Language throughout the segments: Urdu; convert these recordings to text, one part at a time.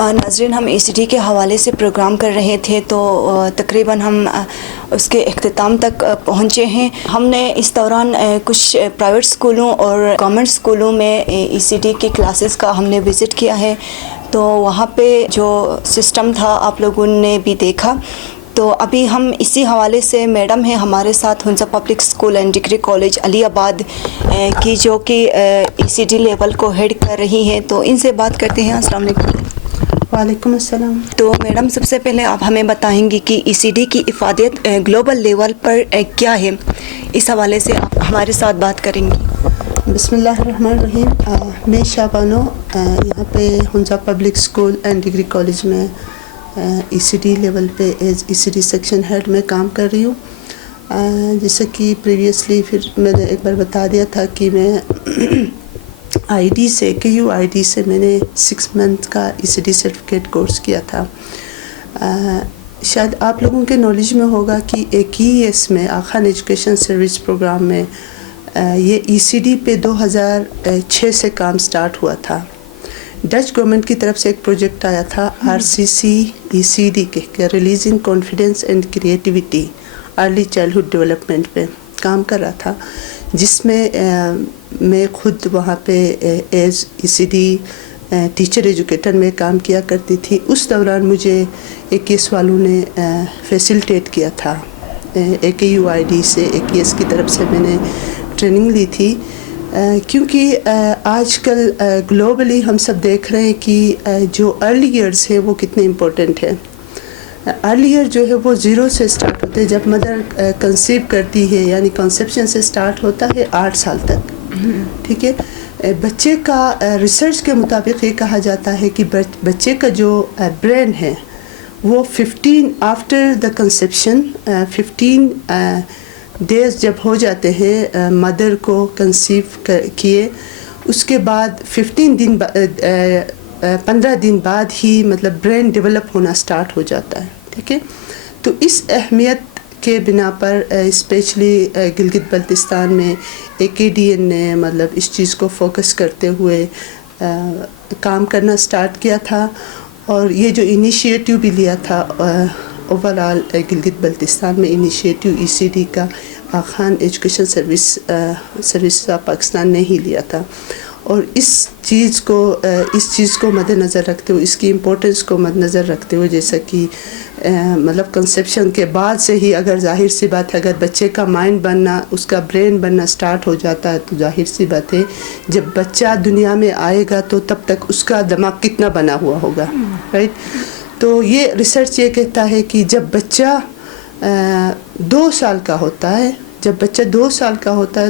ناظرین، ہم ECD کے حوالے سے پروگرام کر رہے تھے تو تقریباً ہم اس کے اختتام تک پہنچے ہیں۔ ہم نے اس دوران کچھ پرائیویٹ اسکولوں اور گورنمنٹ اسکولوں میں ECD کی کلاسز کا ہم نے وزٹ کیا ہے، تو وہاں پہ جو سسٹم تھا آپ لوگوں نے بھی دیکھا۔ تو ابھی ہم اسی حوالے سے میڈم ہیں ہمارے ساتھ Hunza public school and degree college Aliabad کی، جو کہ ECD لیول کو ہیڈ کر رہی ہیں، تو ان سے بات کرتے ہیں۔ السلام علیکم۔ وعلیکم السلام۔ تو میڈم، سب سے پہلے آپ ہمیں بتائیں گی کہ ECD کی افادیت گلوبل لیول پر کیا ہے، اس حوالے سے آپ ہمارے ساتھ بات کریں گی۔ بسم اللہ الرحمن الرحیم۔ میں شابانو یہاں پہ Hunza public school and degree college میں ECD لیول پہ ایز ECD سیکشن ہیڈ میں کام کر رہی ہوں۔ جیسا کہ پریویسلی پھر میں نے ایک بار بتا دیا تھا کہ میں ID سے KUID سے میں نے 6 منتھ کا ECD سرٹیفکیٹ کورس کیا تھا۔ شاید آپ لوگوں کے نالج میں ہوگا کہ AKES میں آخان ایجوکیشن سروس پروگرام میں یہ ECD پہ 2006 سے کام سٹارٹ ہوا تھا۔ ڈچ گورنمنٹ کی طرف سے ایک پروجیکٹ آیا تھا RCC ECD کے releasing confidence and creativity early childhood development پہ کام کر رہا تھا، جس میں میں خود وہاں پہ ایز ECD ٹیچر ایجوکیٹر میں کام کیا کرتی تھی۔ اس دوران مجھے AKES والوں نے فیسیلیٹیٹ کیا تھا، AKUID سے AKES کی طرف سے میں نے ٹریننگ لی تھی، کیونکہ آج کل گلوبلی ہم سب دیکھ رہے ہیں کہ جو ارلی ایئرز ہے وہ کتنے امپورٹنٹ ہے۔ ارلی ایئر جو ہے وہ 0 سے سٹارٹ ہوتے ہیں، جب مدر کنسیو کرتی ہے، یعنی کنسیپشن سے سٹارٹ ہوتا ہے 8 سال تک، ٹھیک ہے۔ بچے کا ریسرچ کے مطابق یہ کہا جاتا ہے کہ بچے کا جو برین ہے وہ 15 آفٹر دا کنسیپشن 15 ڈیز جب ہو جاتے ہیں مدر کو کنسیو کیے، اس کے بعد 15 دن بعد ہی مطلب برین ڈیولپ ہونا سٹارٹ ہو جاتا ہے، ٹھیک ہے۔ تو اس اہمیت کے بنا پر اسپیشلی گلگت بلتستان میں AKDN نے مطلب اس چیز کو فوکس کرتے ہوئے کام کرنا سٹارٹ کیا تھا، اور یہ جو انیشیٹو بھی لیا تھا اوور آل گلگت بلتستان میں انیشیٹو ECD کا Khan education service of Pakistan نے ہی لیا تھا، اور اس چیز کو مد نظر رکھتے ہوئے، اس کی امپورٹنس کو مد نظر رکھتے ہوئے، جیسا کہ مطلب کنسیپشن کے بعد سے ہی اگر ظاہر سی بات ہے اگر بچے کا مائنڈ بننا، اس کا برین بننا سٹارٹ ہو جاتا ہے، تو ظاہر سی بات ہے جب بچہ دنیا میں آئے گا تو تب تک اس کا دماغ کتنا بنا ہوا ہوگا، رائٹ۔ تو یہ ریسرچ یہ کہتا ہے کہ جب بچہ 2 سال کا ہوتا ہے،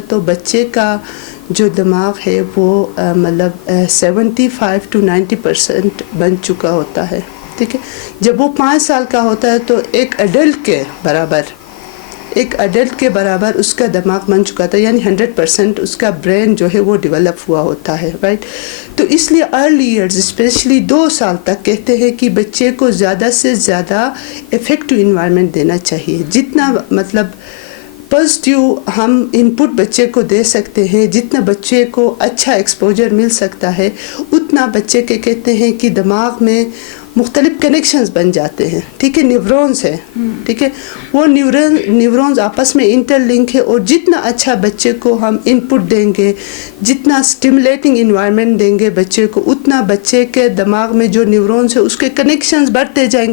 تو بچے کا جو دماغ ہے وہ مطلب 75 to 90% بن چکا ہوتا ہے، ٹھیک ہے۔ جب وہ 5 سال کا ہوتا ہے تو ایک ایڈلٹ کے برابر اس کا دماغ بن چکا تھا، یعنی 100% اس کا برین جو ہے وہ ڈیولپ ہوا ہوتا ہے، رائٹ۔ تو اس لیے ارلی ایئرز اسپیشلی 2 سال تک کہتے ہیں کہ بچے کو زیادہ سے زیادہ افیکٹو انوائرمنٹ دینا چاہیے، جتنا مطلب پازیٹیو ہم انپٹ بچے کو دے سکتے ہیں، جتنا بچے کو اچھا ایکسپوجر مل سکتا ہے، اتنا بچے کے کہتے ہیں کہ دماغ میں مختلف کنیکشنز بن جاتے ہیں، ٹھیک ہے، نیورونز ہیں، ٹھیک ہے، وہ نیورونز آپس میں انٹر لنک ہے، اور جتنا اچھا بچے کو ہم انپٹ دیں گے، جتنا سٹیمولیٹنگ انوائرمنٹ دیں گے بچے کو، اتنا بچے کے دماغ میں جو نیورونز ہیں اس کے کنیکشنز بڑھتے جائیں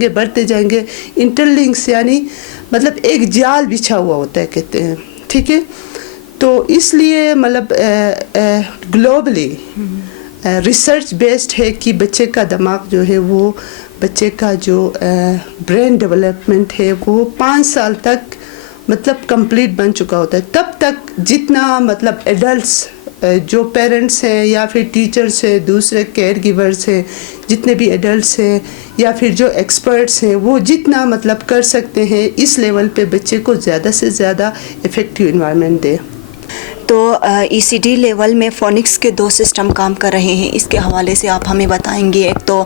گے، انٹر لنکس، یعنی مطلب ایک جال بچھا ہوا ہوتا ہے کہتے ہیں، ٹھیک ہے۔ تو اس لیے مطلب گلوبلی ریسرچ بیسڈ ہے کہ بچے کا دماغ جو ہے وہ بچے کا جو برین ڈیولپمنٹ ہے وہ 5 سال تک مطلب کمپلیٹ بن چکا ہوتا ہے۔ تب تک جتنا مطلب ایڈلٹس جو پیرنٹس ہیں یا پھر ٹیچرس ہیں، دوسرے کیئر گیورز ہیں، جتنے بھی ایڈلٹس ہیں یا پھر جو ایکسپرٹس ہیں، وہ جتنا مطلب کر سکتے ہیں اس لیول پہ بچے کو زیادہ سے زیادہ افیکٹو انوائرمنٹ دیں۔ تو ECD لیول میں فونکس کے 2 سسٹم کام کر رہے ہیں، اس کے حوالے سے آپ ہمیں بتائیں گے۔ ایک تو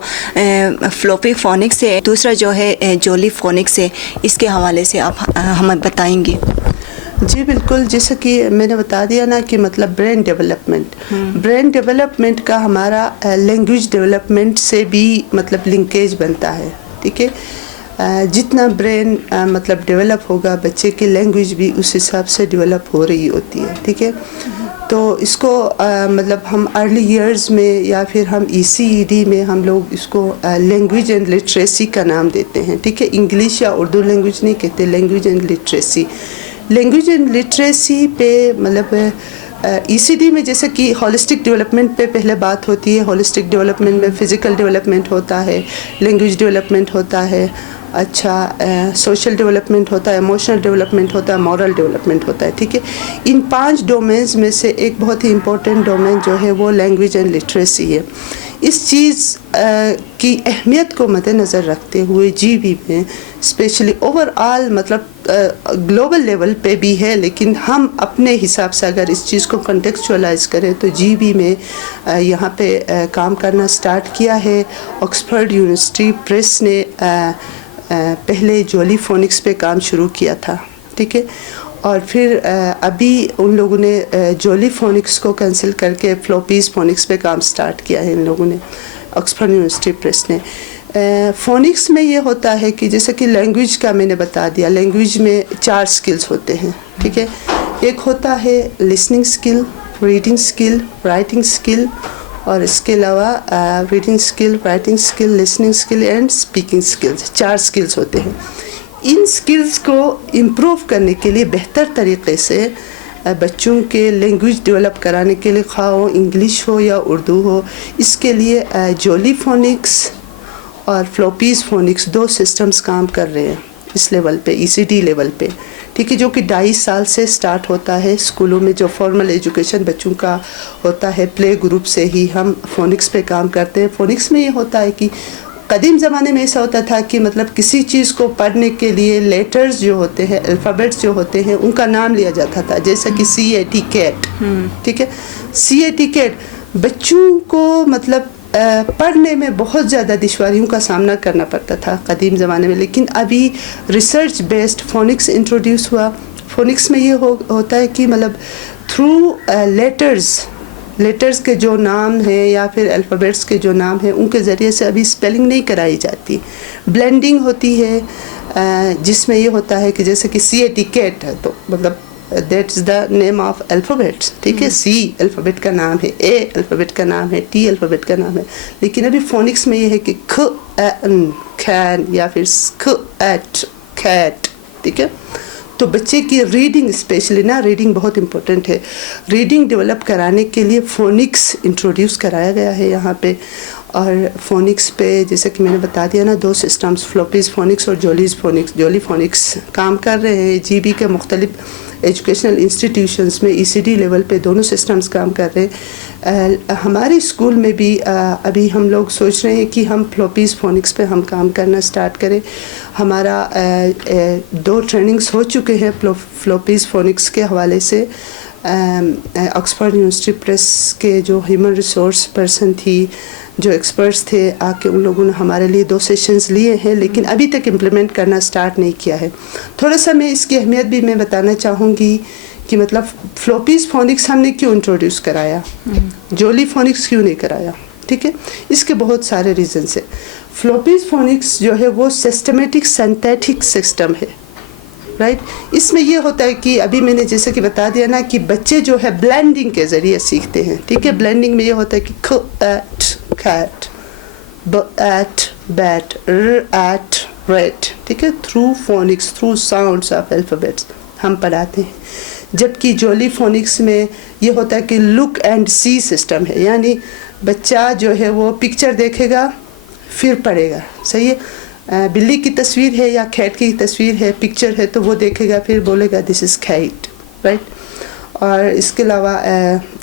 فلوپی فونکس ہے، دوسرا جو ہے جولی فونکس ہے، اس کے حوالے سے آپ ہمیں بتائیں گے۔ جی بالکل، جیسا کہ میں نے بتا دیا نا کہ مطلب برین ڈیولپمنٹ کا ہمارا لینگویج ڈیولپمنٹ سے بھی مطلب لنکیج بنتا ہے. ٹھیک ہے، جتنا برین مطلب ڈیولپ ہوگا بچے کی لینگویج بھی اس حساب سے ڈیولپ ہو رہی ہوتی ہے. ٹھیک ہے، تو اس کو مطلب ہم ارلی ایئرز میں یا پھر ہم ECED میں ہم لوگ اس کو لینگویج اینڈ لٹریسی کا نام دیتے ہیں. ٹھیک ہے، انگلش یا اردو لینگویج نہیں کہتے، language and literacy. Language and literacy پہ مطلب ECD میں جیسے کہ ہولسٹک ڈیولپمنٹ پہ پہلے بات ہوتی ہے. ہولسٹک ڈیولپمنٹ میں فزیکل ڈیولپمنٹ ہوتا ہے، لینگویج ڈیولپمنٹ ہوتا ہے، سوشل ڈیولپمنٹ ہوتا ہے، ایموشنل ڈیولپمنٹ ہوتا ہے، مورل ڈیولپمنٹ ہوتا ہے. ٹھیک ہے، ان 5 ڈومینز میں سے ایک بہت ہی امپورٹنٹ ڈومین جو ہے وہ لینگویج اینڈ لٹریسی ہے. اس چیز کی اہمیت کو مد نظر رکھتے ہوئے GB میں اسپیشلی اوور آل مطلب گلوبل لیول پہ بھی ہے، لیکن ہم اپنے حساب سے اگر اس چیز کو کنٹیکسچولائز کریں تو GB میں یہاں پہ کام کرنا سٹارٹ کیا ہے. آکسفورڈ یونیورسٹی پریس نے پہلے جولی فونکس پہ کام شروع کیا تھا. ٹھیک ہے، اور پھر ابھی ان لوگوں نے جولی فونکس کو کینسل کر کے فلوپیز فونکس پہ کام سٹارٹ کیا ہے ان لوگوں نے، آکسفورڈ یونیورسٹی پریس نے. فونکس میں یہ ہوتا ہے کہ جیسے کہ لینگویج کا میں نے بتا دیا، لینگویج میں 4 سکلز ہوتے ہیں. ٹھیک ہے، ایک ہوتا ہے listening skill, reading skill, writing skill, اور اس کے علاوہ reading skill, writing skill, listening skill and speaking skills. 4 skills ہوتے ہیں. ان سکلز کو امپروو کرنے کے لیے بہتر طریقے سے بچوں کے لینگویج ڈیولپ کرانے کے لیے، خواہ وہ انگلش ہو یا اردو ہو، اس کے لیے جولی فونکس اور فلوپیز فونکس 2 سسٹمز کام کر رہے ہیں اس لیول پہ، ECD لیول پہ. ٹھیک ہے، جو کہ 2.5 سال سے سٹارٹ ہوتا ہے. اسکولوں میں جو فارمل ایجوکیشن بچوں کا ہوتا ہے پلے گروپ سے ہی ہم فونکس پہ کام کرتے ہیں. فونکس میں یہ ہوتا ہے کہ قدیم زمانے میں ایسا ہوتا تھا کہ مطلب کسی چیز کو پڑھنے کے لیے لیٹرز جو ہوتے ہیں، الفابیٹس جو ہوتے ہیں، ان کا نام لیا جاتا تھا، جیسا کہ CAT کیٹ. ٹھیک ہے، CAT کیٹ بچوں کو مطلب پڑھنے میں بہت زیادہ دشواریوں کا سامنا کرنا پڑتا تھا قدیم زمانے میں. لیکن ابھی ریسرچ بیسڈ فونکس انٹروڈیوس ہوا. فونکس میں یہ ہوتا ہے کہ مطلب تھرو لیٹرز کے جو نام ہیں یا پھر الفابیٹس کے جو نام ہیں ان کے ذریعے سے ابھی اسپیلنگ نہیں کرائی جاتی. بلینڈنگ ہوتی ہے جس میں یہ ہوتا ہے کہ جیسے کہ CAT کیٹ ہے تو مطلب that is the name of alphabets. ٹھیک ہے، C الفابیٹ کا نام ہے، A الفابیٹ کا نام ہے، T الفابیٹ کا نام ہے. لیکن ابھی فونکس میں یہ ہے کہ کھین یا پھر کیٹ. ٹھیک ہے، تو بچے کی ریڈنگ اسپیشلی نا، ریڈنگ بہت امپورٹنٹ ہے. ریڈنگ ڈیولپ کرانے کے لیے فونکس انٹروڈیوس کرایا گیا ہے یہاں پہ. اور فونکس پہ جیسے کہ میں نے بتا دیا نا 2 سسٹمز، فلوپیز فونکس اور جولی فونکس کام کر رہے ہیں. GB کے مختلف ایجوکیشنل انسٹیٹیوشنز میں ECD لیول پہ دونوں سسٹمز کام کر رہے ہیں. ہمارے اسکول میں بھی ابھی ہم لوگ سوچ رہے ہیں کہ ہم فلوپیز فونکس پہ ہم کام کرنا سٹارٹ کریں. ہمارا 2 ٹریننگز ہو چکے ہیں فلوپیز فونکس کے حوالے سے. آکسفورڈ یونیورسٹی پریس کے جو ہیومن ریسورس پرسن تھی، جو ایکسپرٹس تھے، آ کے ان لوگوں نے ہمارے لیے 2 سیشنز لیے ہیں، لیکن ابھی تک امپلیمنٹ کرنا سٹارٹ نہیں کیا ہے. تھوڑا سا میں اس کی اہمیت بھی میں بتانا چاہوں گی کہ مطلب فلوپیز فونکس ہم نے کیوں انٹروڈیوس کرایا، جولی فونکس کیوں نہیں کرایا. ٹھیک ہے، اس کے بہت سارے ریزنس ہیں. فلوپیز فونکس جو ہے وہ سسٹمیٹک سنتھیٹک سسٹم ہے، رائٹ. اس میں یہ ہوتا ہے کہ ابھی میں نے جیسے کہ بتا دیا نا کہ بچے جو ہے بلینڈنگ کے ذریعے سیکھتے ہیں. ٹھیک ہے، بلینڈنگ میں یہ ہوتا ہے کہ کیٹ، بیٹ، ایٹ، ریٹ. ٹھیک ہے، through phonics, through sounds of alphabets ہم پڑھاتے ہیں. جبکہ جولی فونکس میں یہ ہوتا ہے کہ لک اینڈ سی سسٹم ہے، یعنی بچہ جو ہے وہ پکچر دیکھے گا پھر پڑھے گا. صحیح ہے، بلی کی تصویر ہے یا کیٹ کی تصویر ہے، پکچر ہے تو وہ دیکھے گا پھر بولے گا دس از کیٹ، رائٹ. اور اس کے علاوہ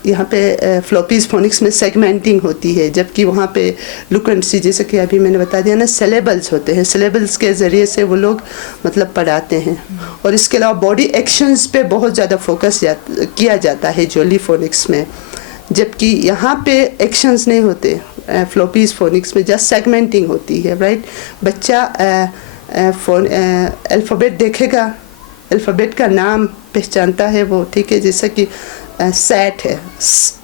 یہاں پہ فلوپیز فونکس میں سیگمنٹنگ ہوتی ہے، جبکہ وہاں پہ لک اینڈ سی جیسے کہ ابھی میں نے بتا دیا نا سلیبلز ہوتے ہیں، سلیبلز کے ذریعے سے وہ لوگ مطلب پڑھاتے ہیں. اور اس کے علاوہ باڈی ایکشنز پہ بہت زیادہ فوکس کیا جاتا ہے جولی فونکس میں، جبکہ یہاں پہ ایکشنز نہیں ہوتے. فلوپیز فونکس میں جسٹ سیگمنٹنگ ہوتی ہے، رائٹ. بچہ الفابیٹ دیکھے گا، الفابیٹ کا نام پہچانتا ہے وہ, ٹھیک ہے, جیسا کہ سیٹ ہے,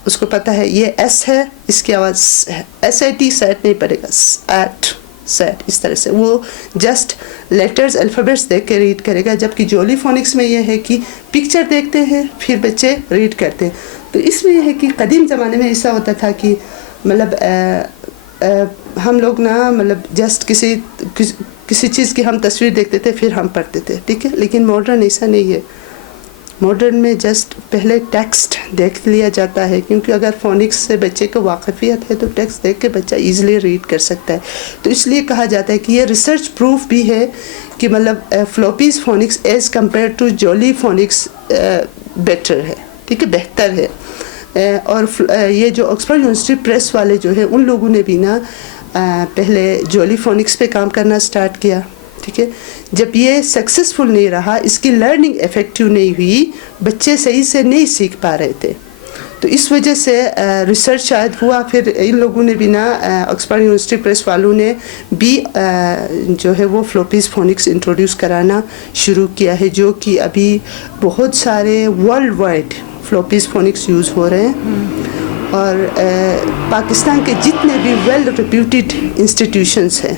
اس کو پتہ ہے یہ ایس ہے, اس کی آواز ایس اے ٹی سیٹ نہیں پڑے گا, ایٹ سیٹ, اس طرح سے وہ جسٹ لیٹرز الفابیٹس دیکھ کے ریڈ کرے گا. جبکہ جولی فونکس میں یہ ہے کہ پکچر دیکھتے ہیں پھر بچے ریڈ کرتے ہیں. تو اس میں یہ ہے کہ قدیم زمانے میں ایسا ہوتا تھا کہ مطلب ہم لوگ نا مطلب جسٹ کسی چیز کی ہم تصویر دیکھتے تھے پھر ہم پڑھتے تھے, ٹھیک ہے. لیکن ماڈرن ایسا نہیں ہے. ماڈرن میں جسٹ پہلے ٹیکسٹ دیکھ لیا جاتا ہے, کیونکہ اگر فونکس سے بچے کو واقفیت ہے تو ٹیکسٹ دیکھ کے بچہ ایزیلی ریڈ کر سکتا ہے. تو اس لیے کہا جاتا ہے کہ یہ ریسرچ پروف بھی ہے کہ مطلب Floppy's phonics as compare to Jolly phonics better ہے, ٹھیک ہے, بہتر ہے. اور یہ جو آکسفورڈ یونیورسٹی پریس والے جو ہیں ان لوگوں نے بھی نا پہلے جولی فونکس پہ کام کرنا سٹارٹ کیا, ٹھیک ہے. جب یہ سکسیسفل نہیں رہا, اس کی لرننگ افیکٹو نہیں ہوئی, بچے صحیح سے نہیں سیکھ پا رہے تھے, تو اس وجہ سے ریسرچ شاید ہوا. پھر ان لوگوں نے بھی نا آکسفورڈ یونیورسٹی پریس والوں نے بھی جو ہے وہ فلوپیز فونکس انٹروڈیوس کرانا شروع کیا ہے, جو کہ ابھی بہت سارے ورلڈ وائڈ فلوپیز فونکس یوز ہو رہے ہیں. اور پاکستان کے جتنے بھی ویل ریپیوٹیڈ انسٹیٹیوشنس ہیں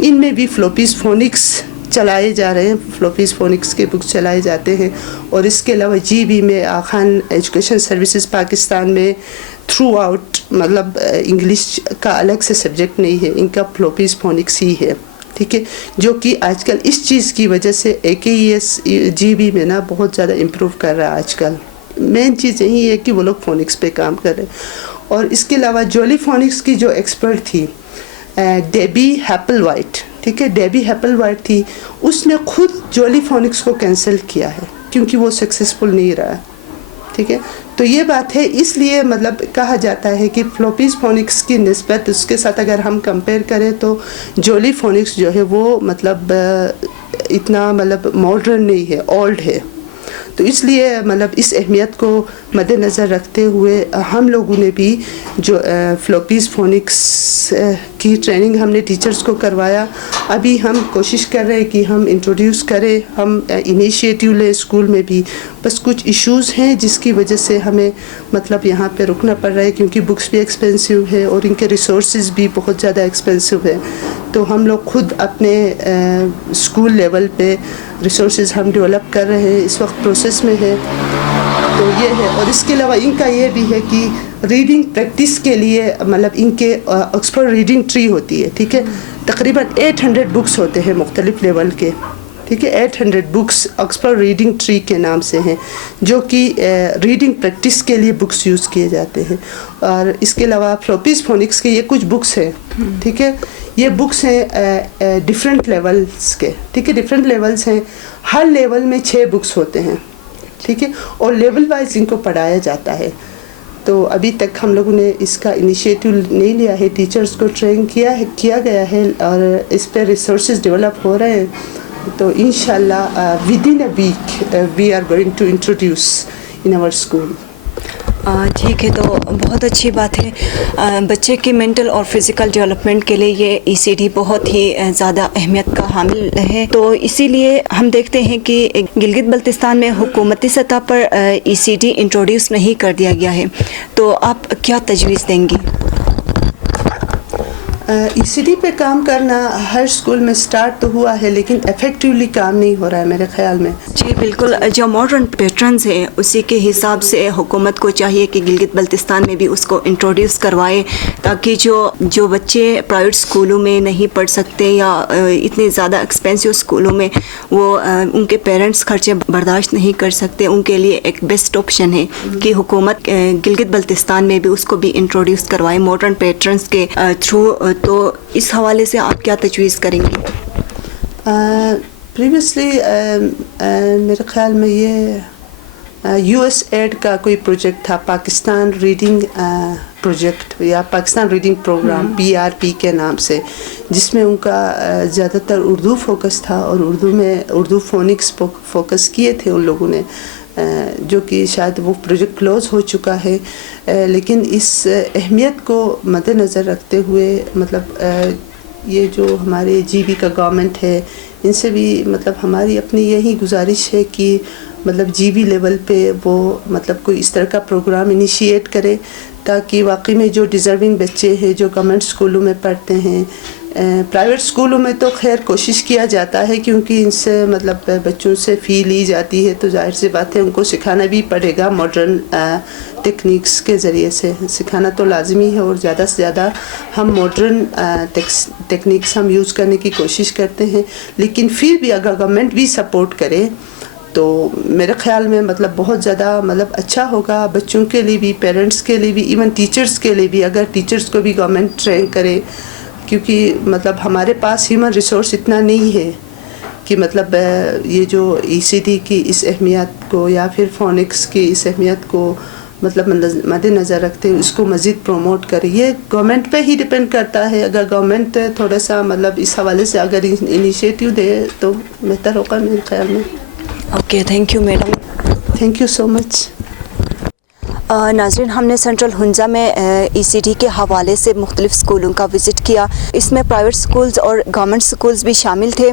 ان میں بھی فلوپیز فونکس چلائے جا رہے ہیں, فلوپیز فونکس کے بکس چلائے جاتے ہیں. اور اس کے علاوہ جی بی میں خان ایجوکیشن سروسز پاکستان میں تھرو آؤٹ مطلب انگلش کا الگ سے سبجیکٹ نہیں ہے, ان کا فلوپیز فونکس ہی ہے, ٹھیک ہے. جو کہ آج کل اس چیز کی وجہ سے AKES جی بی میں نا بہت زیادہ امپروو کر رہا ہے. آج کل مین چیز یہی ہے کہ وہ لوگ فونکس پہ کام کر رہے ہیں. اور اس کے علاوہ جولی فونکس کی جو ایکسپرٹ تھی ڈیبی ہیپل وائٹ, ٹھیک ہے, ڈیبی ہیپل وائٹ تھی, اس نے خود جولی فونکس کو کینسل کیا ہے کیونکہ وہ سکسیسفل نہیں رہا, ٹھیک ہے. تو یہ بات ہے, اس لیے مطلب کہا جاتا ہے کہ فلوپیز فونکس کی نسبت اس کے ساتھ اگر ہم کمپیئر کریں تو جولی فونکس جو ہے وہ مطلب اتنا مطلب ماڈرن نہیں ہے, اولڈ ہے. تو اس لیے مطلب اس اہمیت کو مد نظر رکھتے ہوئے ہم لوگوں نے بھی جو فلوپیز فونکس کی ٹریننگ ہم نے ٹیچرز کو کروایا. ابھی ہم کوشش کر رہے ہیں کہ ہم انٹروڈیوس کریں, ہم انیشیٹو لیں اسکول میں بھی. بس کچھ ایشوز ہیں جس کی وجہ سے ہمیں مطلب یہاں پہ رکنا پڑ رہا ہے, کیونکہ بکس بھی ایکسپینسو ہے اور ان کے ریسورسز بھی بہت زیادہ ایکسپینسو ہے. تو ہم لوگ خود اپنے اسکول لیول پہ ریسورسز ہم ڈیولپ کر رہے ہیں, اس وقت پروسیس میں ہے. تو یہ ہے. اور اس کے علاوہ ان کا یہ بھی ہے کہ ریڈنگ پریکٹس کے لیے مطلب ان کے آکسفورڈ ریڈنگ ٹری ہوتی ہے, ٹھیک ہے. تقریباً 800 بکس ہوتے ہیں مختلف لیول کے, ٹھیک ہے. 800 بکس آکسفورڈ ریڈنگ ٹری کے نام سے ہیں, جو کہ ریڈنگ پریکٹس کے لیے بکس یوز کیے جاتے ہیں. اور اس کے علاوہ فلوپیز فونکس کے یہ کچھ بکس ہیں, ٹھیک ہے. یہ بکس ہیں ڈفرینٹ لیولز کے, ٹھیک ہے, ڈفرینٹ لیولز ہیں. ہر لیول میں 6 بکس ہوتے ہیں, ٹھیک ہے, اور لیول وائز ان کو پڑھایا جاتا ہے. تو ابھی تک ہم لوگوں نے اس کا انیشیٹو نہیں لیا ہے, ٹیچرز کو ٹرین کیا گیا ہے اور اس پہ ریسورسز ڈیولپ ہو رہے ہیں. تو انشاءاللہ within a week we are going to introduce in our school. ٹھیک ہے, تو بہت اچھی بات ہے. بچے کی مینٹل اور فزیکل ڈیولپمنٹ کے لیے یہ ECD بہت ہی زیادہ اہمیت کا حامل ہے. تو اسی لیے ہم دیکھتے ہیں کہ گلگت بلتستان میں حکومتی سطح پر ECD انٹروڈیوس نہیں کر دیا گیا ہے. تو آپ کیا تجویز دیں گی؟ ECD پہ کام کرنا ہر اسکول میں سٹارٹ تو ہوا ہے, لیکن افیکٹولی کام نہیں ہو رہا ہے میرے خیال میں. جی بالکل, جو ماڈرن پیٹرنز ہیں اسی کے حساب سے حکومت کو چاہیے کہ گلگت بلتستان میں بھی اس کو انٹروڈیوس کروائے, تاکہ جو بچے پرائیویٹ اسکولوں میں نہیں پڑھ سکتے یا اتنے زیادہ ایکسپینسو اسکولوں میں وہ ان کے پیرنٹس خرچے برداشت نہیں کر سکتے, ان کے لیے ایک بیسٹ آپشن ہے کہ حکومت گلگت بلتستان میں بھی اس کو بھی انٹروڈیوس کروائے ماڈرن پیٹرنز کے تھرو. تو اس حوالے سے آپ کیا تجویز کریں گے؟ پریویسلی میرے خیال میں یہ USAID کا کوئی پروجیکٹ تھا, پاکستان ریڈنگ پروجیکٹ یا پاکستان ریڈنگ پروگرام PRP کے نام سے, جس میں ان کا زیادہ تر اردو فوکس تھا اور اردو فونکس فوکس کیے تھے ان لوگوں نے, جو کہ شاید وہ پروجیکٹ کلوز ہو چکا ہے. لیکن اس اہمیت کو مد نظر رکھتے ہوئے مطلب یہ جو ہمارے GB کا گورنمنٹ ہے ان سے بھی مطلب ہماری اپنی یہی گزارش ہے کہ مطلب جی بی لیول پہ وہ مطلب کوئی اس طرح کا پروگرام انیشیٹ کرے تاکہ واقعی میں جو ڈیزرونگ بچے ہیں جو گورنمنٹ اسکولوں میں پڑھتے ہیں، پرائیویٹ اسکولوں میں تو خیر کوشش کیا جاتا ہے کیونکہ ان سے مطلب بچوں سے فی لی جاتی ہے، تو ظاہر سی بات ہے ان کو سکھانا بھی پڑے گا، ماڈرن ٹیکنیکس کے ذریعے سے سکھانا تو لازمی ہے، اور زیادہ سے زیادہ ہم ماڈرن ٹیکنیکس ہم یوز کرنے کی کوشش کرتے ہیں، لیکن پھر بھی اگر گورنمنٹ بھی سپورٹ کرے تو میرے خیال میں مطلب بہت زیادہ مطلب اچھا ہوگا بچوں کے لیے بھی، پیرنٹس کے لیے بھی، ایون ٹیچرز کے لیے بھی، اگر ٹیچرز کو بھی گورنمنٹ ٹرین کرے، کیونکہ مطلب ہمارے پاس ہیومن ریسورس اتنا نہیں ہے کہ مطلب یہ جو ای سی ٹی کی اس اہمیت کو یا پھر فونکس کی اس اہمیت کو مطلب مد نظر رکھتے اس کو مزید پروموٹ کرے. یہ گورنمنٹ پہ ہی ڈپینڈ کرتا ہے. اگر گورنمنٹ تھوڑا سا مطلب اس حوالے سے اگر انیشیٹو دے تو بہتر ہوگا میرے خیال میں. Okay, thank you madam. Thank you so much. ناظرین، ہم نے سینٹرل ہنزا میں ای سی ڈی کے حوالے سے مختلف اسکولوں کا وزٹ کیا. اس میں پرائیویٹ اسکولز اور گورنمنٹ اسکولز بھی شامل تھے.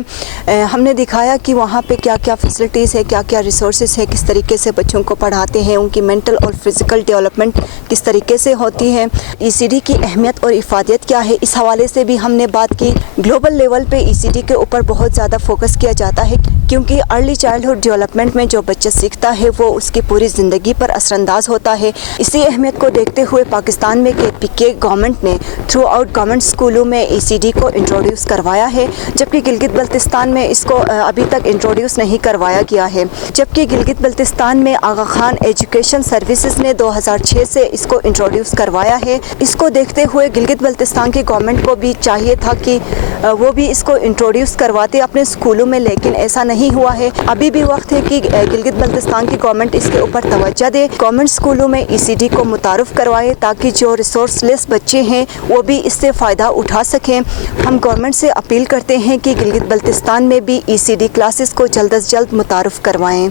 ہم نے دکھایا کہ وہاں پہ کیا کیا فیسلٹیز ہے، کیا کیا ریسورسز ہے، کس طریقے سے بچوں کو پڑھاتے ہیں، ان کی مینٹل اور فزیکل ڈیولپمنٹ کس طریقے سے ہوتی ہے، ای سی ڈی کی اہمیت اور افادیت کیا ہے. اس حوالے سے بھی ہم نے بات کی. گلوبل لیول پہ ای سی ڈی کے اوپر بہت زیادہ فوکس کیا جاتا ہے کیونکہ ارلی چائلڈہڈ ڈیولپمنٹ میں جو بچہ سیکھتا ہے وہ اس کی پوری زندگی پر اثر انداز ہوتا ہے. اسی اہمیت کو دیکھتے ہوئے پاکستان میں کے پی کے گورنمنٹ نے تھرو آؤٹ گورنمنٹ اسکولوں میں ای سی ڈی کو انٹروڈیوس کروایا ہے، جبکہ گلگت بلتستان میں اس کو ابھی تک انٹروڈیوس نہیں کروایا گیا ہے. جبکہ گلگت بلتستان میں آغا خان ایجوکیشن سروسز نے 2006 سے اس کو انٹروڈیوس کروایا ہے. اس کو دیکھتے ہوئے گلگت بلتستان کی گورنمنٹ کو بھی چاہیے تھا کہ وہ بھی اس کو انٹروڈیوس کرواتے اپنے اسکولوں میں، لیکن ایسا نہیں ہوا ہے. ابھی بھی وقت ہے کہ گلگت بلتستان کی گورنمنٹ اس کے اوپر توجہ دے، گورنمنٹ اسکولوں میں ای سی ڈی کو متعارف کروائے تاکہ جو ریسورس لیس بچے ہیں وہ بھی اس سے فائدہ اٹھا سکیں. ہم گورنمنٹ سے اپیل کرتے ہیں کہ گلگت بلتستان میں بھی ای سی ڈی کلاسز کو جلد از جلد متعارف کروائیں.